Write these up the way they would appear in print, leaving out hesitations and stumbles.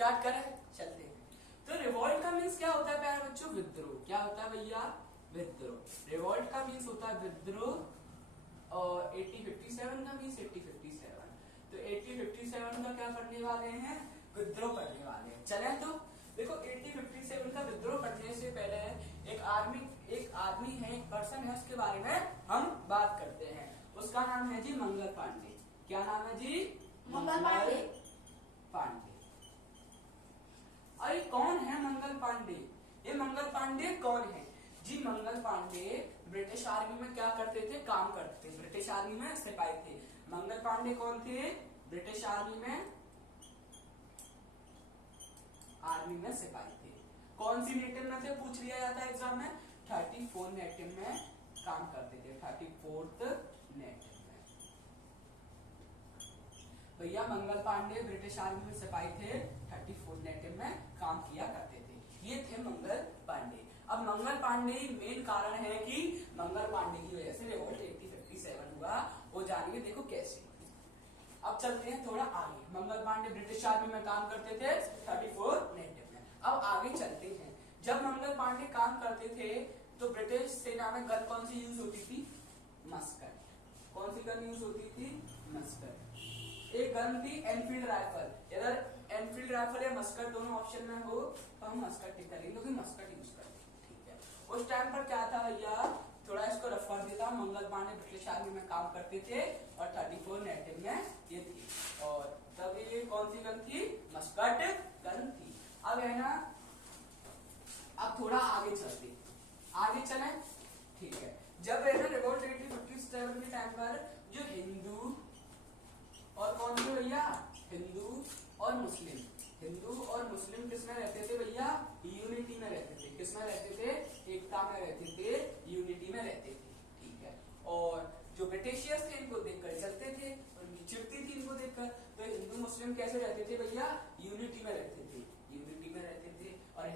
Start करें, चलते हैं। तो रिवॉल्ट का मीन्स क्या होता है प्यारे बच्चों? विद्रोह। क्या होता है भैया? विद्रोह। रिवॉल्ट का मीन्स होता है विद्रोह और 1857 का मीन्स 1857। तो 1857 का क्या पढ़ने वाले हैं? विद्रोह पढ़ने वाले हैं। चलें तो देखो 1857 का विद्रोह पढ़ने से पहले एक आदमी है, एक पर्सन है, उसके बारे में हम बात करते हैं। उसका नाम है जी मंगल पांडे। क्या नाम है जी? मंगल पांडे। पांडे। अरे कौन है मंगल पांडे? ये मंगल पांडे कौन है जी? मंगल पांडे ब्रिटिश आर्मी में क्या करते थे? काम करते थे। ब्रिटिश आर्मी में सिपाही थे। मंगल पांडे कौन थे? ब्रिटिश आर्मी में सिपाही थे। कौन सी नेटिव में थे? पूछ लिया जाता है एग्जाम में। 34 नेटिव में काम करते थे। 34th नेटिव में। भैया मंगल पांडे ब्रिटिश आर्मी में सिपाही थे, 34 नेटिव में काम किया करते थे। ये थे मंगल पांडे। अब मंगल पांडे मेन कारण है कि मंगल पांडे की वजह से रिवॉल्ट 1857 हुआ। वो जानिए देखो कैसे। अब चलते हैं थोड़ा आगे। मंगल पांडे ब्रिटिश आर्मी में काम करते थे 34 नेटिव में। अब आगे चलते हैं। जब मंगल पांडे काम करते थे तो ब्रिटिश सेना में गन कौन सी यूज होती थी? मस्कट। कौन सी गन यूज होती थी? मस्कट। एक गन थी एनफील्ड राइफल। अगर एनफील्ड राइफल या मस्कट दोनों ऑप्शन में हो तो हम मस्कट टिक करेंगे क्योंकि मस्कट यूज करते हैं। ठीक है। उस टाइम पर क्या था भैया, थोड़ा इसको रफ कर देता हूं। मंगल पांडे ब्रिटिश आर्मी में काम करते थे और 34 नेटिव में ये थी। और तब ये कौन सी गन थी? मस्कट गन थी। अब है ना, अब थोड़ा आगे चलते, आगे चले। ठीक है। जब है ना रिवॉल्ट 1857 के टाइम पर जो हिंदू और कौन थे भैया? हिंदू और मुस्लिम। हिंदू और मुस्लिम किसमें रहते थे भैया? यूनिटी में रहते थे। किसमें रहते थे? एकता में रहते थे, यूनिटी में रहते थे। ठीक है। और जो ब्रिटिशियर्स थे इनको देखकर चलते थे, उनकी चिढ़ती थी इनको देखकर। तो हिंदू मुस्लिम कैसे रहते थे भैया? यूनिटी में रहते थे, यूनिटी में रहते थे। और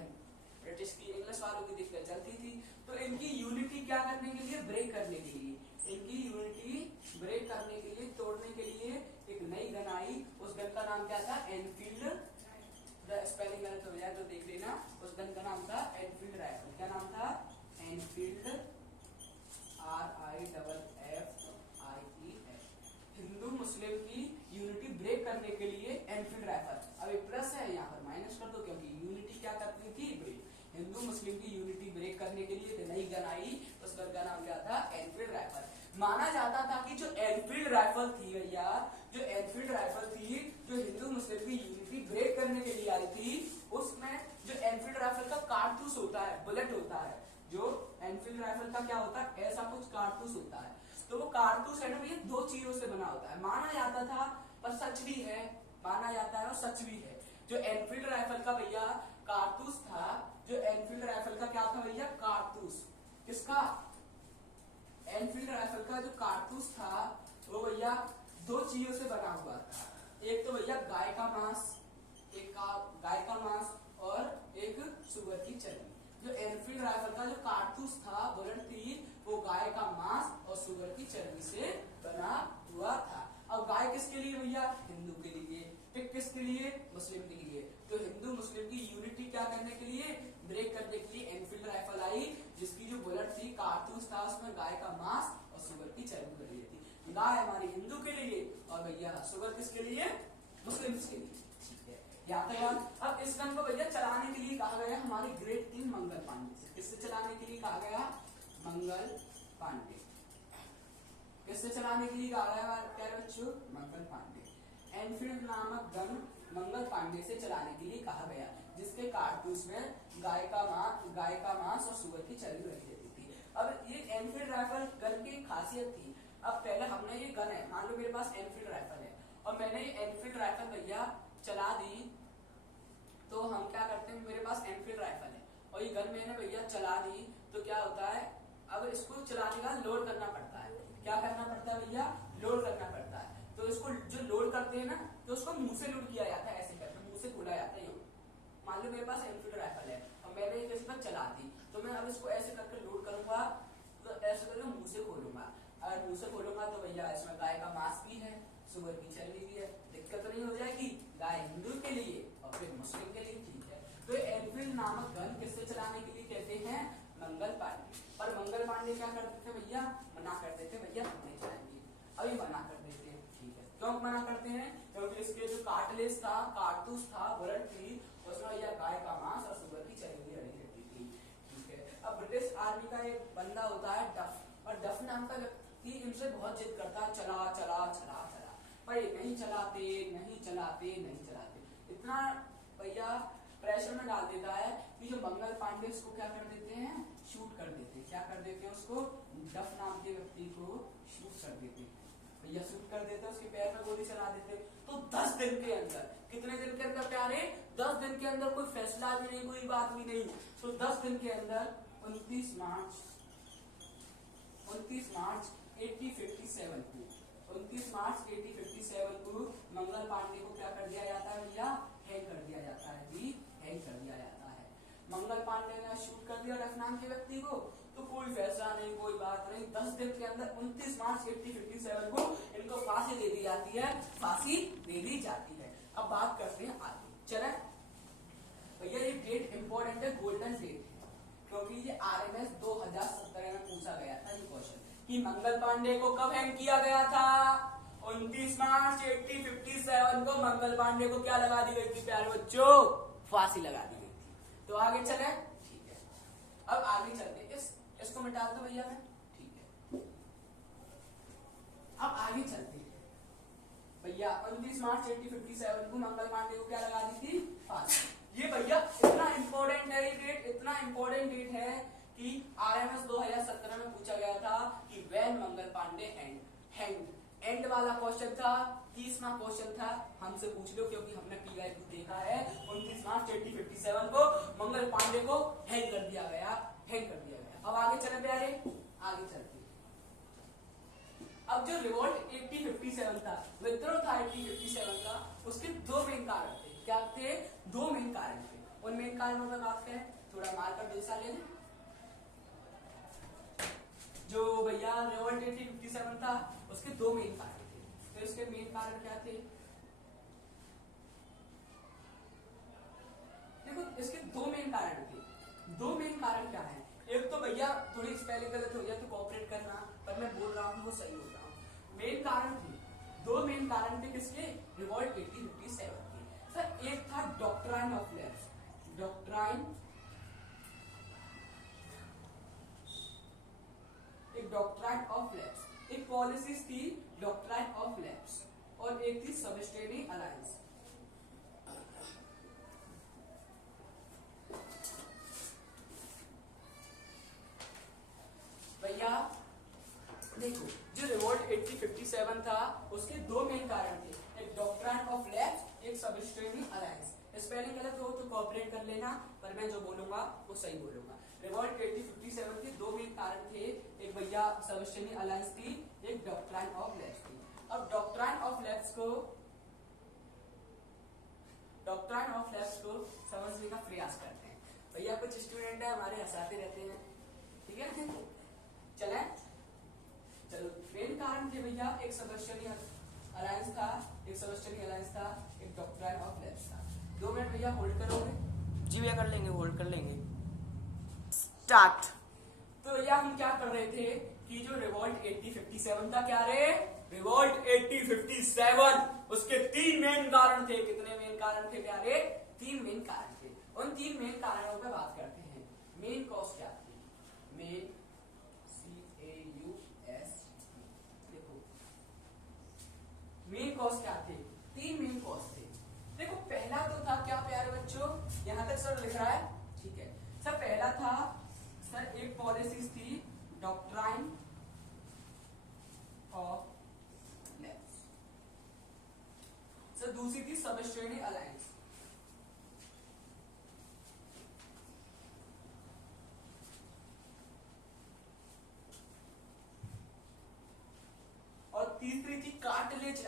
ब्रिटिश की इंग्लिश वालों की देखकर चलती थी। तो इनकी यूनिटी क्या करने के लिए? ब्रेक करने के लिए। इनकी यूनिटी ब्रेक करने के लिए, तोड़ने के लिए एक नई गन आई। उस गन का नाम क्या था? एनफील्ड। स्पेलिंग गलत हो जाए तो देख लेना। उस गन का नाम था एनफील्ड राइफल। क्या नाम था? एनफील्ड। RIFFIEL। हिंदू मुस्लिम की यूनिटी ब्रेक करने के लिए एनफील्ड राइफल। अब एक प्लस है यहाँ पर, माइनस कर दो क्योंकि यूनिटी क्या करती थी? ब्रेक। हिंदू मुस्लिम की यूनिटी ब्रेक करने के लिए नई गन आई। उस गन का नाम क्या था? Enfield rifle. माना जाता था कि जो एनफील्ड राइफल थी भैया, जो एनफील्ड राइफल थी, जो हिंदू मुस्लिम की यूनिटी ब्रेक करने के लिए आई थी, उसमें जो एनफील्ड राइफल का कारतूस होता है, बुलेट होता है, जो एनफील्ड राइफल का क्या होता है? ऐसा कुछ कारतूस होता है। तो वो कारतूस है ना भैया, दो चीजों से बना होता है। माना जाता था पर सच भी है, माना जाता है और सच भी है। जो एनफील्ड राइफल का भैया कारतूस था, जो एनफील्ड राइफल का क्या था भैया? कारतूस। किसका? एनफील्ड राइफल का जो कारतूस था वो भैया दो चीजों से बना हुआ था। एक तो भैया गाय का मांस, गाय का मांस और एक सुअर की चर्बी। जो एनफील्ड राइफल का जो कारतूस था, बुलेट थी, वो गाय का मांस और सुअर की चर्बी से बना हुआ था। अब गाय किसके लिए भैया? हिंदू के लिए। पिग किसके लिए? मुस्लिम के लिए। तो हिंदू मुस्लिम की यूनिटी क्या करने के लिए? ब्रेक करने के लिए एनफील्ड राइफल आई, जिसकी जो बुलेट थी, कारतूस था, उसमें गाय का मांस और सुअर की चर्बी भरी थी। गाय हमारी हिंदू के लिए और भैया सुअर किसके लिए? मुस्लिम के लिए। ठीक है। यहाँ तक। अब इस गन को भैया चलाने के लिए कहा गया हमारे ग्रेट किंग मंगल पांडे से। किससे चलाने के लिए कहा गया? मंगल पांडे। किससे चलाने के लिए कहा गया प्यारे बच्चों? मंगल पांडे। एनफील्ड नामक गन मंगल पांडे से चलाने के लिए कहा गया, जिसके कारतूस में गाय का मांस और सुअर की चर्बी रखी रहती थी। अब ये एनफील्ड राइफल गन की खासियत थी। अब पहले हमने ये गन है, मान लो मेरे पास एनफील्ड राइफल है और मैंने ये एनफील्ड राइफल भैया चला दी, तो हम क्या करते हैं? मेरे पास एनफील्ड राइफल है और ये गन मैंने भैया चला दी, तो क्या होता है? अब इसको चलाने का लोड करना पड़ता है। क्या करना पड़ता है भैया? लोड करना पड़ता है। तो इसको जो लोड करते हैं ना, तो उसको मुंह से लोड किया जाता है, ऐसे करके मुंह से खोला जाता है। मान लो मेरे पास एनफील्ड राइफल है और मैंने ये किसी पर चला दी, तो मैं अब इसको ऐसे करके लोड करूंगा, तो ऐसे करके मुंह से खोलूंगा। अगर मुंह से खोलूंगा तो भैया इसमें गाय का मांस भी है, सुअर की चर्बी भी है, दिक्कत नहीं हो जाएगी। गाय हिंदू के लिए और फिर मुस्लिम के लिए, ठीक है। तो एनफील्ड नामक गन किससे चलाने के लिए कहते हैं? मंगल पांडे। पर मंगल पांडे क्या करते थे भैया? मना करते थे, भैया हम नहीं चलाएंगे, अभी मना कर देते हैं, ठीक है। क्यों मना करते हैं? क्योंकि इसके जो कार्टिलेज था, कारतूस था, ब्लड थी, उसमें भैया गाय का मांस और सुगर की चली हुई हड्डी रहती थी, ठीक है। अब ब्रिटिश आर्मी का एक बंदा होता है डफ, और डफ नाम का व्यक्ति इनसे बहुत जिद करता है, चला चला चला चला, पर ये नहीं चलाते नहीं चलाते नहीं चलाते। इतना भैया प्रेशर में डाल देता है कि जो मंगल पांडे उसको क्या कर देते हैं? शूट कर देते हैं। क्या कर देते हैं? उसको डफ नाम के व्यक्ति को शूट कर देते हैं भैया, शूट कर देते हैं, उसके पैर में गोली चला देते हैं। तो 10 दिन के अंदर, कितने दिन के अंदर प्यारे? 10 दिन के अंदर, कोई फैसला भी नहीं, कोई बात भी नहीं, तो 10 दिन के अंदर 29 मार्च 1857 को 29 मार्च 1857 को मंगल पांडे को क्या कर दिया जाता है भैया? हैंग कर दिया जाता है जी, हैंग कर दिया जाता है। मंगल पांडे ने शूट कर दिया डफ नाम के व्यक्ति को, तो कोई फैसला नहीं, कोई बात नहीं, 10 दिन के अंदर 29 मार्च 1857 को इनको फांसी दे दी जाती है, फांसी दे दी जाती है। अब बात करते हैं आगे, चले भैया। ये डेट इंपॉर्टेंट है, गोल्डन डेट, क्योंकि ये RMS 2017 में पूछा गया था ये क्वेश्चन कि मंगल पांडे को कब हैंग किया गया था? 29 मार्च 1857 को मंगल पांडे को क्या लगा दी गई थी प्यारे बच्चों? फांसी लगा दी गई थी। तो आगे चले, ठीक है। अब आगे चलते, इसको मिटा दो भैया मैं, ठीक है। अब आगे चलते हैं भैया। 29 मार्च 1857 को मंगल पांडे को क्या लगा दी थी? फांसी। ये भैया इतना इंपॉर्टेंट है, ये डेट इतना इंपॉर्टेंट डेट है कि RMS 2017 में पूछा गया था कि when Mangal Pandey hang. End वाला क्वेश्चन था, 30वां क्वेश्चन था, हमसे पूछ लो क्योंकि हमने PYQ देखा है। 29 मार्च 1857 को मंगल पांडे को हैंग कर दिया गया, हैंग कर दिया गया। अब आगे चले प्यारे, आगे चलते। अब जो रिवोल्ट 1857 था, विद्रोह था 1857 का, उसके 2 मेन कारण थे। क्या थे? 2 मेन कारण थे। उन मेन कारणों पर बात करें, थोड़ा मार्कर दिलसा ले लें। जो भैया रिवोल्ट 1857 था, उसके 2 मेन कारण थे। तो इसके मेन कारण क्या थे? देखो, इसके 2 मेन कारण थे। 2 मेन कारण क्या है? एक तो भैया थोड़ी स्पेलिंग गलत हो जाए तो कोऑपरेट करना, पर मैं बोल रहा हूँ वो सही हो रहा हूँ। मेन कारण थे, 2 मेन कारण थे किसके? रिवोल्ट 1857 के। सर, एक था doctrine of lapse, doctrine of lapse, एक पॉलिसीज थी डॉक्ट्राइन ऑफ लैप्स, और एक थी सबस्टेनी अलायंस। भैया देखो, जो रिवोल्ट 1857 था उसके 2 मेन कारण थे, एक डॉक्ट्राइन ऑफ लैप्स, एक सबस्टेनी अलायंस। स्पेलिंग गलत हो तो कोऑपरेट कर लेना, पर मैं जो बोलूंगा वो सही बोलूंगा। रिवोल्ट 1857 के 2 मेन कारण थे, एक भैया सबस्टेनी अलायंस थी, एक डॉक्ट्राइन ऑफ लैप्स थी। अब डॉक्ट्राइन ऑफ लैप्स को समझने का प्रयास करते हैं। भैया कुछ स्टूडेंट है हमारे हंसाते रहते हैं, ठीक है। चले चलो, मेन कारण थे भैया, एक सबस्टेनी अलायंस था, एक डॉक्ट्राइन ऑफ लैप्स था। 2 मिनट भैया होल्ड करोगे? जी भैया कर लेंगे, होल्ड कर लेंगे। स्टार्ट। तो भैया हम क्या कर रहे थे कि जो रिवोल्ट 1857 था, क्या रे? रिवोल्ट 1857, उसके 3 मेन कारण थे। कितने मेन कारण थे प्यारे? 3 मेन कारण थे। उन 3 मेन कारणों पे बात करते हैं। मेन कॉज क्या थी? मेन CAUS, देखो मेन कॉज क्या थे? 3 मेन कॉज थे। देखो, पहला तो था क्या प्यारे बच्चों, यहां तक सर लिख रहा है, ठीक है सर। पहला था सर, एक पॉलिसीज थी डॉक्ट्राइन ऑफ लैप्स, सर दूसरी थी सबस्टेनी अलायंस, और तीसरी थी कार्टिलेज